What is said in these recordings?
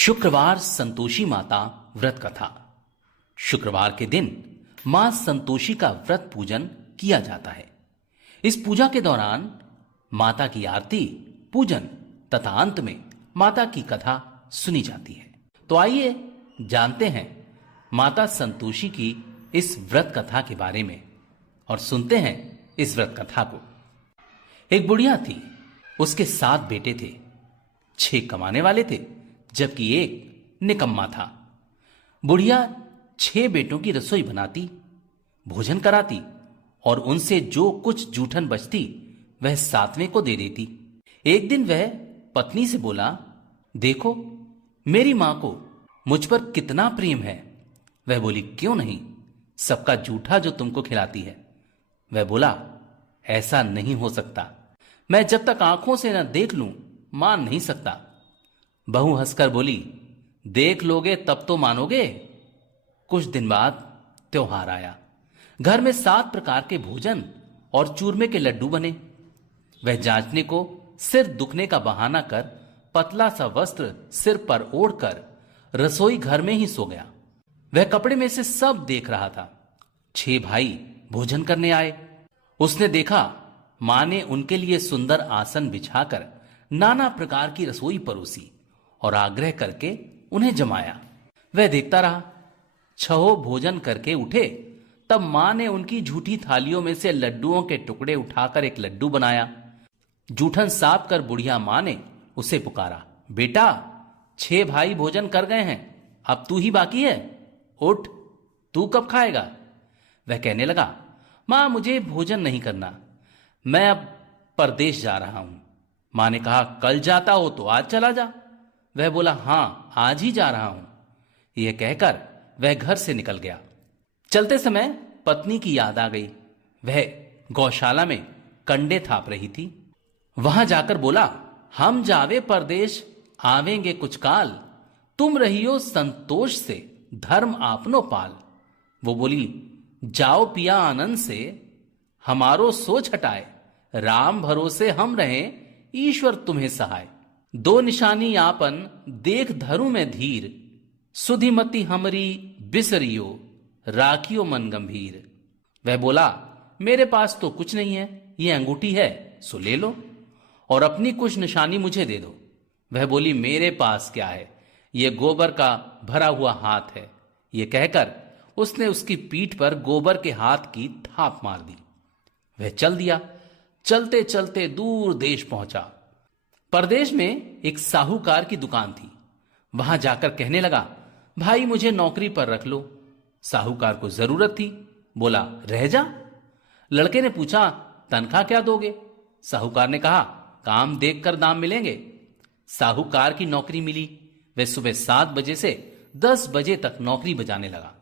शुक्रवार संतोषी माता व्रत कथा। शुक्रवार के दिन मां संतोषी का व्रत पूजन किया जाता है। इस पूजा के दौरान माता की आरती, पूजन तथा अंत में माता की कथा सुनी जाती है। तो आइए जानते हैं माता संतोषी की इस व्रत कथा के बारे में और सुनते हैं इस व्रत कथा को। एक बुढ़िया थी, उसके 7 बेटे थे। 6 कमाने वाले थे जबकि एक निकम्मा था। बुढ़िया 6 बेटों की रसोई बनाती, भोजन कराती और उनसे जो कुछ जूठन बचती वह 7वें को दे देती। एक दिन वह पत्नी से बोला, देखो मेरी मां को मुझ पर कितना प्रेम है। वह बोली, क्यों नहीं, सबका जूठा जो तुमको खिलाती है। वह बोला, ऐसा नहीं हो सकता, मैं जब तक आंखों से न देख लूं मान नहीं सकता। बहू हंसकर बोली, देख लोगे तब तो मानोगे। कुछ दिन बाद त्योहार आया। घर में 7 प्रकार के भोजन और चूरमे के लड्डू बने। वह जांचने को सिर दुखने का बहाना कर पतला सा वस्त्र सिर पर ओढ़कर रसोई घर में ही सो गया। वह कपड़े में से सब देख रहा था। 6 भाई भोजन करने आए। उसने देखा मां ने उनके लिए सुंदर आसन बिछाकर नाना प्रकार की रसोई परोसी और आग्रह करके उन्हें जमाया। वह देखता रहा। 6 भोजन करके उठे तब मां ने उनकी झूठी थालियों में से लड्डुओं के टुकड़े उठाकर एक लड्डू बनाया। जूठन साफ कर बुढ़िया मां ने उसे पुकारा, बेटा 6 भाई भोजन कर गए हैं, अब तू ही बाकी है, उठ, तू कब खाएगा। वह कहने लगा, मां मुझे भोजन नहीं करना, मैं अब परदेश जा रहा हूं। मां ने कहा, कल जाता हो तो आज चला जा। वह बोला, हां आज ही जा रहा हूं। यह कहकर वह घर से निकल गया। चलते समय पत्नी की याद आ गई। वह गौशाला में कंडे थाप रही थी। वहां जाकर बोला, हम जावे परदेश आवेंगे कुछ काल, तुम रहियो संतोष से धर्म आपनो पाल। वो बोली, जाओ पिया आनंद से, हमारो सोच हटाए, राम भरोसे हम रहें, ईश्वर तुम्हें सहाय। 2 निशानी आपन देख धरु में धीर, सुधिमति हमरी बिसरियो, राखियो मन गंभीर। वह बोला, मेरे पास तो कुछ नहीं है, ये अंगूठी है सो ले लो और अपनी कुछ निशानी मुझे दे दो। वह बोली, मेरे पास क्या है, ये गोबर का भरा हुआ हाथ है। ये कहकर उसने उसकी पीठ पर गोबर के हाथ की थाप मार दी। वह चल दिया। चलते चलते दूर देश पहुंचा। परदेश में एक साहूकार की दुकान थी। वहां जाकर कहने लगा, भाई मुझे नौकरी पर रख लो। साहूकार को जरूरत थी, बोला, रह जा। लड़के ने पूछा, तनख्वाह क्या दोगे। साहूकार ने कहा, काम देखकर दाम मिलेंगे। साहूकार की नौकरी मिली। वह सुबह 7 बजे से 10 बजे तक नौकरी बजाने लगा।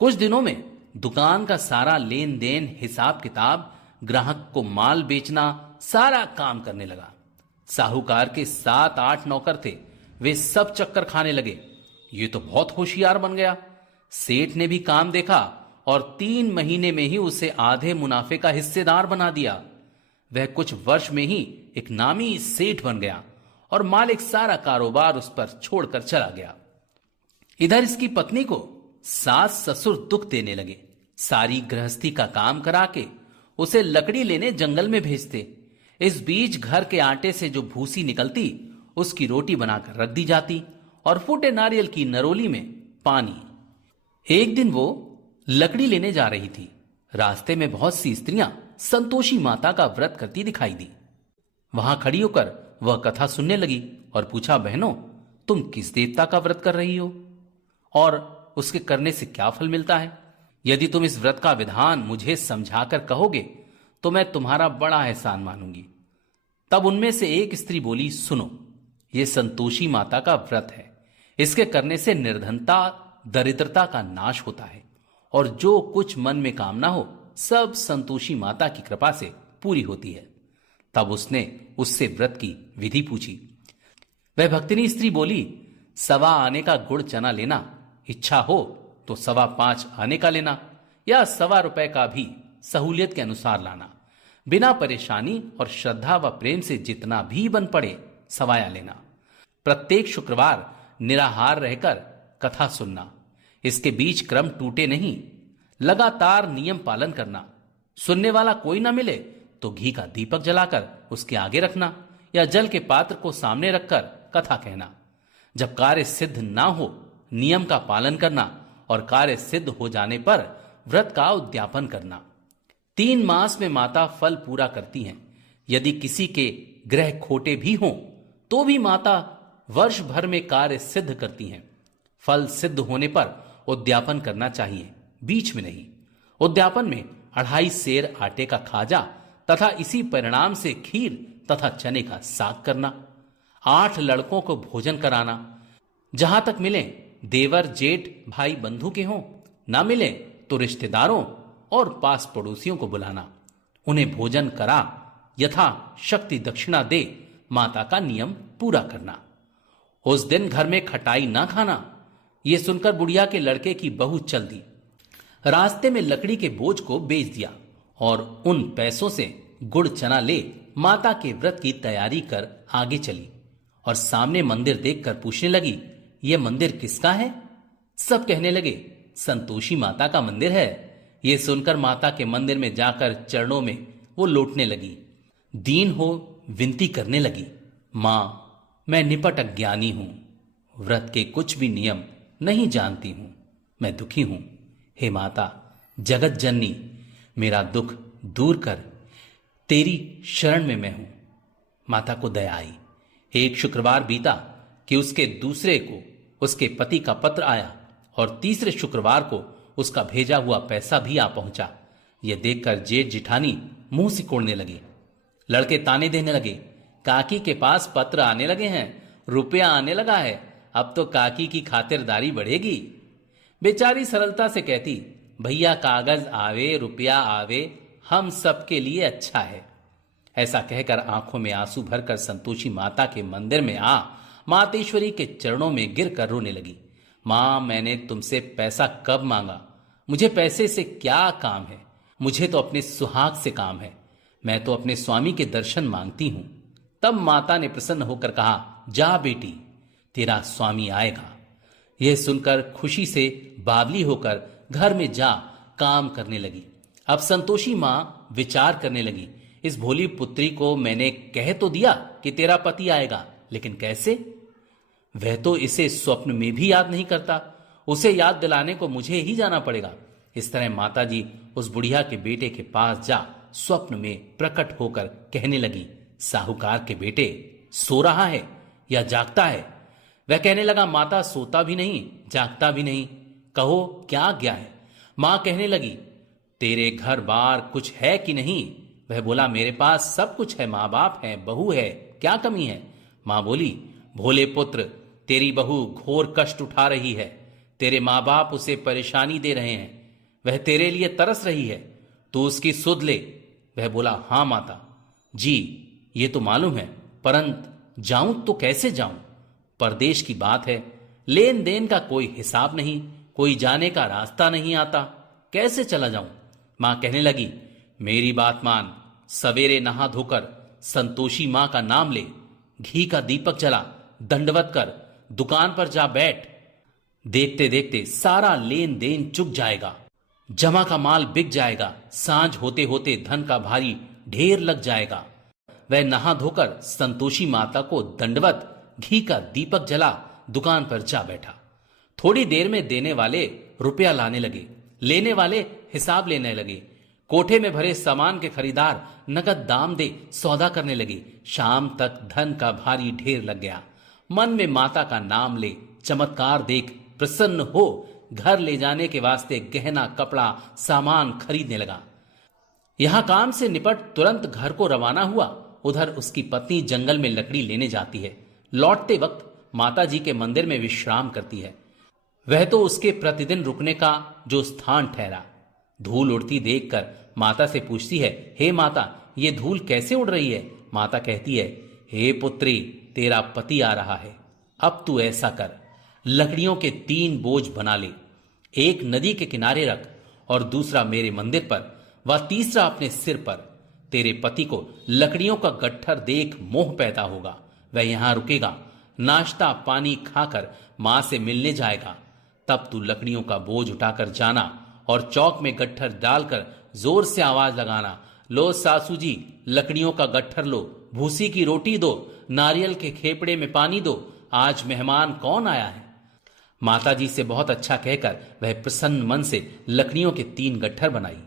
कुछ दिनों में दुकान का सारा लेन देन, हिसाब किताब, ग्राहक को माल बेचना, सारा काम करने लगा। साहूकार के 7-8 नौकर थे। वे सब चक्कर खाने लगे। ये तो बहुत होशियार बन गया। सेठ ने भी काम देखा और 3 महीने में ही उसे आधे मुनाफे का हिस्सेदार बना दिया। वह कुछ वर्ष में ही एक नामी सेठ बन गया और मालिक सारा कारोबार उस पर छोड़कर चला गया। इधर इसकी पत्नी को सास ससुर दुख देने लगे। सारी गृहस्थी का काम करा के उसे लकड़ी लेने जंगल में भेजते। इस बीच घर के आटे से जो भूसी निकलती उसकी रोटी बनाकर रख दी जाती और फूटे नारियल की नरोली में पानी। एक दिन वो लकड़ी लेने जा रही थी। रास्ते में बहुत सी स्त्रियां संतोषी माता का व्रत करती दिखाई दी। वहां खड़ी होकर वह कथा सुनने लगी और पूछा, बहनों तुम किस देवता का व्रत कर रही हो और उसके करने से क्या फल मिलता है। यदि तुम इस व्रत का विधान मुझे समझाकर कहोगे तो मैं तुम्हारा बड़ा एहसान मानूंगी। तब उनमें से एक स्त्री बोली, सुनो, ये संतोषी माता का व्रत है। इसके करने से निर्धनता, दरिद्रता का नाश होता है और जो कुछ मन में कामना हो सब संतोषी माता की कृपा से पूरी होती है। तब उसने उससे व्रत की विधि पूछी। वह भक्तिनी स्त्री बोली, 1.25 आने का गुड़ चना लेना, इच्छा हो तो 5.25 आने का लेना या 1.25 रुपए का भी सहूलियत के अनुसार लाना। बिना परेशानी और श्रद्धा व प्रेम से जितना भी बन पड़े सवाया लेना। प्रत्येक शुक्रवार निराहार रहकर कथा सुनना, इसके बीच क्रम टूटे नहीं, लगातार नियम पालन करना, सुनने वाला कोई ना मिले तो घी का दीपक जलाकर उसके आगे रखना या जल के पात्र को सामने रखकर कथा कहना। जब कार्य सिद्ध ना हो नियम का पालन करना और कार्य सिद्ध हो जाने पर व्रत का उद्यापन करना। 3 मास में माता फल पूरा करती हैं। यदि किसी के ग्रह खोटे भी हों तो भी माता वर्ष भर में कार्य सिद्ध करती हैं। फल सिद्ध होने पर उद्यापन करना चाहिए, बीच में नहीं। उद्यापन में 2.5 सेर आटे का खाजा तथा इसी परिणाम से खीर तथा चने का साग करना। 8 लड़कों को भोजन कराना। जहां तक मिले देवर जेठ भाई बंधु के हों, ना मिले तो रिश्तेदारों और पास पड़ोसियों को बुलाना, उन्हें भोजन करा यथा शक्ति दक्षिणा दे माता का नियम पूरा करना। उस दिन घर में खटाई ना खाना। यह सुनकर बुढ़िया के लड़के की बहू चल दी। रास्ते में लकड़ी के बोझ को बेच दिया और उन पैसों से गुड़ चना ले माता के व्रत की तैयारी कर आगे चली और सामने मंदिर देखकर पूछने लगी, यह मंदिर किसका है? सब कहने लगे, संतोषी माता का मंदिर है। यह सुनकर माता के मंदिर में जाकर चरणों में वो लौटने लगी, दीन हो विनती करने लगी, मां मैं निपट अज्ञानी हूं, व्रत के कुछ भी नियम नहीं जानती हूं, मैं दुखी हूं। हे माता जगत जननी, मेरा दुख दूर कर, तेरी शरण में मैं हूं। माता को दया आई। एक शुक्रवार बीता कि उसके दूसरे को उसके पति का पत्र आया और तीसरे शुक्रवार को उसका भेजा हुआ पैसा भी आ पहुंचा। यह देखकर जेठ जिठानी मुंह सिकोड़ने लगे। लड़के ताने देने लगे, काकी के पास पत्र आने लगे हैं, रुपया आने लगा है, अब तो काकी की खातिरदारी बढ़ेगी। बेचारी सरलता से कहती, भैया कागज आवे रुपया आवे, हम सबके लिए अच्छा है। ऐसा कहकर आंखों में आंसू भरकर संतोषी माता के मंदिर में आ मातेश्वरी के चरणों में गिर कर रोने लगी। मां मैंने तुमसे पैसा कब मांगा? मुझे पैसे से क्या काम है? मुझे तो अपने सुहाग से काम है। मैं तो अपने स्वामी के दर्शन मांगती हूं। तब माता ने प्रसन्न होकर कहा, जा बेटी तेरा स्वामी आएगा। यह सुनकर खुशी से बावली होकर घर में जा काम करने लगी। अब संतोषी मां विचार करने लगी, इस भोली पुत्री को मैंने कह तो दिया कि तेरा पति आएगा, लेकिन कैसे? वह तो इसे स्वप्न में भी याद नहीं करता, उसे याद दिलाने को मुझे ही जाना पड़ेगा। इस तरह माताजी उस बुढ़िया के बेटे के पास जा स्वप्न में प्रकट होकर कहने लगी, साहूकार के बेटे सो रहा है या जागता है? वह कहने लगा, माता सोता भी नहीं जागता भी नहीं, कहो क्या आज्ञा है? मां कहने लगी, तेरे घर बार कुछ है कि नहीं? वह बोला, मेरे पास सब कुछ है, माँ बाप है, बहू है, क्या कमी है? मां बोली, भोले पुत्र तेरी बहू घोर कष्ट उठा रही है, तेरे माँ बाप उसे परेशानी दे रहे हैं, वह तेरे लिए तरस रही है, तू उसकी सुध ले। वह बोला, हां माता जी ये तो मालूम है, परंतु जाऊं तो कैसे जाऊं? परदेश की बात है, लेन देन का कोई हिसाब नहीं, कोई जाने का रास्ता नहीं आता, कैसे चला जाऊं? मां कहने लगी, मेरी बात मान, सवेरे नहा धोकर संतोषी मां का नाम ले, घी का दीपक जला, दंडवत कर, दुकान पर जा बैठ, देखते देखते सारा लेन देन चुक जाएगा, जमा का माल बिक जाएगा, सांझ होते होते धन का भारी ढेर लग जाएगा। वह नहा धोकर संतोषी माता को दंडवत, घी का दीपक जला, दुकान पर जा बैठा। थोड़ी देर में देने वाले रुपया लाने लगे, लेने वाले हिसाब लेने लगे, कोठे में भरे सामान के खरीदार नगद दाम दे सौदा करने लगे। शाम तक धन का भारी ढेर लग गया। मन में माता का नाम ले, चमत्कार देख प्रसन्न हो घर ले जाने के वास्ते गहना कपड़ा सामान खरीदने लगा। यहां काम से निपट तुरंत घर को रवाना हुआ। उधर उसकी पत्नी जंगल में लकड़ी लेने जाती है। लौटते वक्त माता जी के मंदिर में विश्राम करती है। वह तो उसके प्रतिदिन रुकने का जो स्थान ठहरा। धूल उड़ती देखकर माता से पूछती है, हे माता ये धूल कैसे उड़ रही है? माता कहती है, हे पुत्री तेरा पति आ रहा है, अब तू ऐसा कर, लकड़ियों के 3 बोझ बना ले, एक नदी के किनारे रख और दूसरा मेरे मंदिर पर व तीसरा अपने सिर पर। तेरे पति को लकड़ियों का गट्ठर देख मोह पैदा होगा, वह यहां रुकेगा, नाश्ता पानी खाकर मां से मिलने जाएगा, तब तू लकड़ियों का बोझ उठाकर जाना और चौक में गट्ठर डालकर जोर से आवाज लगाना, लो सासू जी लकड़ियों का गट्ठर लो, भूसी की रोटी दो, नारियल के खेपड़े में पानी दो, आज मेहमान कौन आया है। माताजी से बहुत अच्छा कहकर वह प्रसन्न मन से लकड़ियों के 3 गट्ठर बनाई,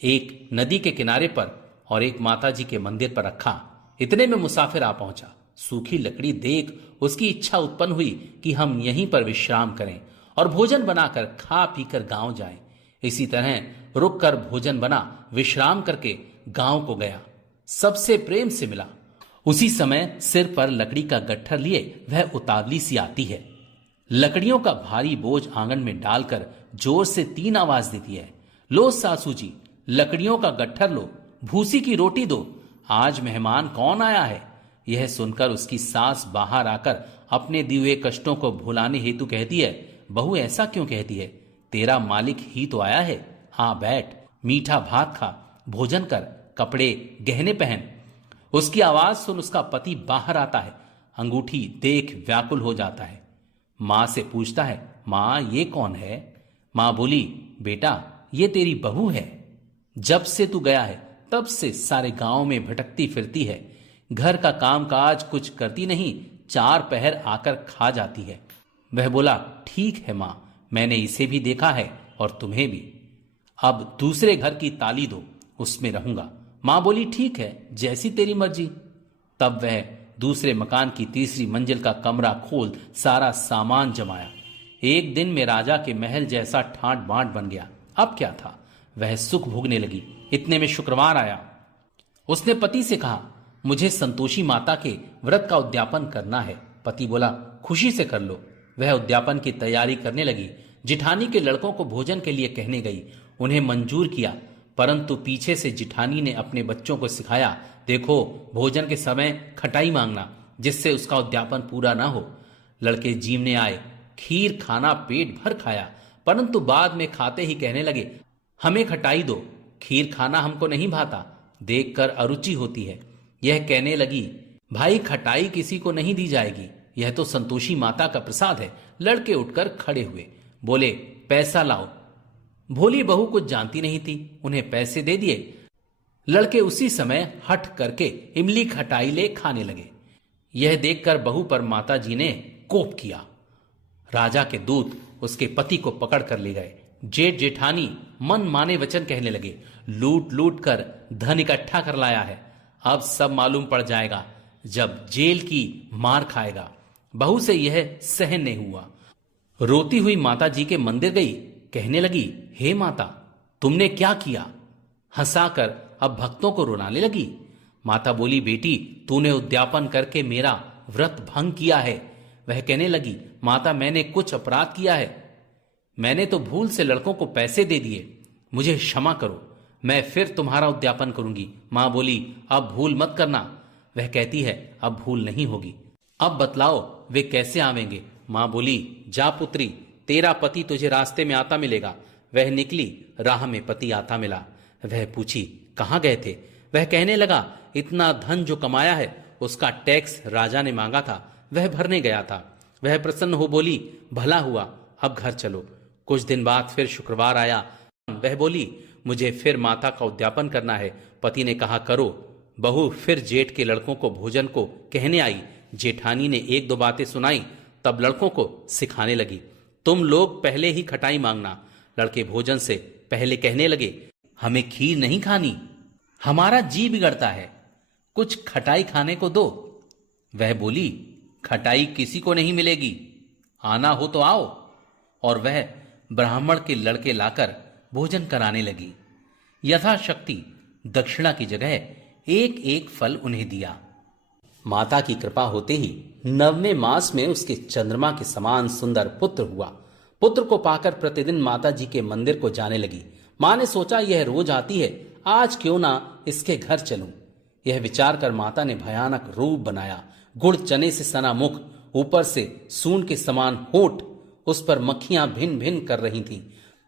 एक नदी के किनारे पर और एक माताजी के मंदिर पर रखा। इतने में मुसाफिर आ पहुंचा। सूखी लकड़ी देख उसकी इच्छा उत्पन्न हुई कि हम यहीं पर विश्राम करें और भोजन बनाकर खा पीकर गांव जाएं। इसी तरह रुक कर भोजन बना, विश्राम करके गांव को गया, सबसे प्रेम से मिला। उसी समय सिर पर लकड़ी का गट्ठर लिए वह उतावली सी आती है। लकड़ियों का भारी बोझ आंगन में डालकर जोर से 3 आवाज देती है, लो सासू जी लकड़ियों का गट्ठर लो, भूसी की रोटी दो, आज मेहमान कौन आया है। यह सुनकर उसकी सास बाहर आकर अपने दिए हुए कष्टों को भुलाने हेतु कहती है, बहू ऐसा क्यों कहती है, तेरा मालिक ही तो आया है, हाँ बैठ, मीठा भात खा, भोजन कर, कपड़े गहने पहन। उसकी आवाज सुन उसका पति बाहर आता है, अंगूठी देख व्याकुल हो जाता है। मां से पूछता है, मां ये कौन है। मां बोली, बेटा ये तेरी बहू है, जब से तू गया है तब से सारे गांव में भटकती फिरती है, घर का काम काज कुछ करती नहीं, 4 पहर आकर खा जाती है। वह बोला, ठीक है मां, मैंने इसे भी देखा है और तुम्हें भी, अब दूसरे घर की ताली दो, उसमें रहूंगा। मां बोली, ठीक है जैसी तेरी मर्जी। तब वह दूसरे मकान की 3री मंजिल का कमरा खोल सारा सामान जमाया। एक दिन में राजा के महल जैसा ठाट बांट बन गया। अब क्या था, वह सुख भोगने लगी। इतने में शुक्रवार आया। उसने पति से कहा, मुझे संतोषी माता के व्रत का उद्यापन करना है। पति बोला, खुशी से कर लो। वह उद्यापन की तैयारी करने लगी। जिठानी के लड़कों को भोजन के लिए कहने गई, उन्हें मंजूर किया, परंतु पीछे से जिठानी ने अपने बच्चों को सिखाया, देखो भोजन के समय खटाई मांगना, जिससे उसका उद्यापन पूरा ना हो। लड़के जीवने आए, खीर खाना पेट भर खाया, परंतु बाद में खाते ही कहने लगे, हमें खटाई दो, खीर खाना हमको नहीं भाता, देखकर अरुचि होती है। यह कहने लगी, भाई खटाई किसी को नहीं दी जाएगी, यह तो संतोषी माता का प्रसाद है। लड़के उठकर खड़े हुए, बोले, पैसा लाओ। भोली बहू कुछ जानती नहीं थी, उन्हें पैसे दे दिए। लड़के उसी समय हठ करके इमली खटाई ले खाने लगे। यह देखकर बहू पर माता जी ने कोप किया। राजा के दूत उसके पति को पकड़ कर ले गए। जेठ जेठानी मन माने वचन कहने लगे, लूट लूट कर धन इकट्ठा कर लाया है, अब सब मालूम पड़ जाएगा जब जेल की मार खाएगा। बहू से यह सहन नहीं हुआ। रोती हुई माता जी के मंदिर गई, कहने लगी, हे माता तुमने क्या किया। हंसाकर अब भक्तों को रुलाने लगी। माता बोली, बेटी तूने उद्यापन करके मेरा व्रत भंग किया है। वह कहने लगी, माता मैंने कुछ अपराध किया है, मैंने तो भूल से लड़कों को पैसे दे दिए, मुझे क्षमा करो, मैं फिर तुम्हारा उद्यापन करूंगी। मां बोली, अब भूल मत करना। वह कहती है, अब भूल नहीं होगी। अब बतलाओ वे कैसे आवेंगे। मां बोली, जा पुत्री, तेरा पति तुझे रास्ते में आता मिलेगा। वह निकली, राह में पति आता मिला। वह पूछी, कहाँ गए थे। वह कहने लगा, इतना धन जो कमाया है उसका टैक्स राजा ने मांगा था, वह भरने गया था। वह प्रसन्न हो बोली, भला हुआ, अब घर चलो। कुछ दिन बाद फिर शुक्रवार आया। वह बोली, मुझे फिर माता का उद्यापन करना है। पति ने कहा, करो। बहू फिर जेठ के लड़कों को भोजन को कहने आई। जेठानी ने 1-2 बातें सुनाई, तब लड़कों को सिखाने लगी, तुम लोग पहले ही खटाई मांगना। लड़के भोजन से पहले कहने लगे, हमें खीर नहीं खानी, हमारा जी बिगड़ता है, कुछ खटाई खाने को दो। वह बोली, खटाई किसी को नहीं मिलेगी, आना हो तो आओ। और वह ब्राह्मण के लड़के लाकर भोजन कराने लगी। यथाशक्ति दक्षिणा की जगह एक एक फल उन्हें दिया। माता की कृपा होते ही 9वें मास में उसके चंद्रमा के समान सुंदर पुत्र हुआ। पुत्र को पाकर प्रतिदिन माता जी के मंदिर को जाने लगी। मां ने सोचा, यह रोज आती है, आज क्यों ना इसके घर चलूं। यह विचार कर माता ने भयानक रूप बनाया। गुड़ चने से सना मुख, ऊपर से सून के समान होठ, उस पर मक्खियां भिन भिन कर रही थीं।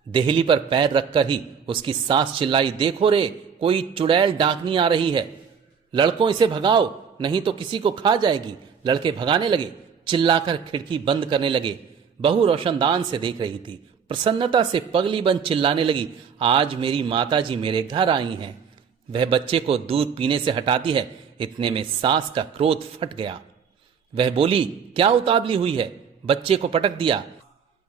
देहली पर पैर रखकर ही उसकी सास चिल्लाई, देखो रे, कोई चुड़ैल डाकनी आ रही है, लड़कों इसे भगाओ, नहीं तो किसी को खा जाएगी। लड़के भगाने लगे। चिल्लाकर खिड़की बंद करने लगे। बहू रोशनदान से देख रही थी। प्रसन्नता से पगली बंद चिल्लाने लगी, आज मेरी माताजी मेरे घर आई हैं। वह बच्चे को दूध पीने से हटाती है। इतने में सास का क्रोध फट गया। वह बोली, क्या उतावली हुई है? बच्चे को पटक दिया।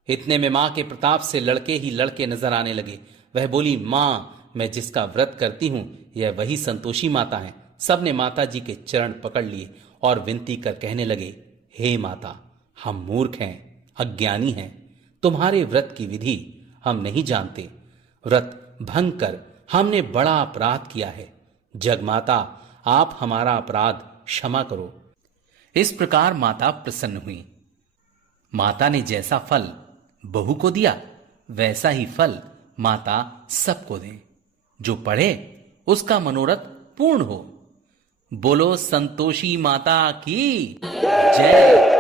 इतने में मां के प्रताप से लड़के ही लड़के नजर आने लगे। वह बोली, मां, मैं जिसका व्रत करती हूं यह वही संतोषी माता है। सबने माता जी के चरण पकड़ लिए और विनती कर कहने लगे, हे माता, हम मूर्ख हैं, अज्ञानी हैं, तुम्हारे व्रत की विधि हम नहीं जानते। व्रत भंग कर हमने बड़ा अपराध किया है। जगमाता, आप हमारा अपराध क्षमा करो। इस प्रकार माता प्रसन्न हुई। माता ने जैसा फल बहू को दिया वैसा ही फल माता सबको दे। जो पढ़े उसका मनोरथ पूर्ण हो। बोलो संतोषी माता की जय।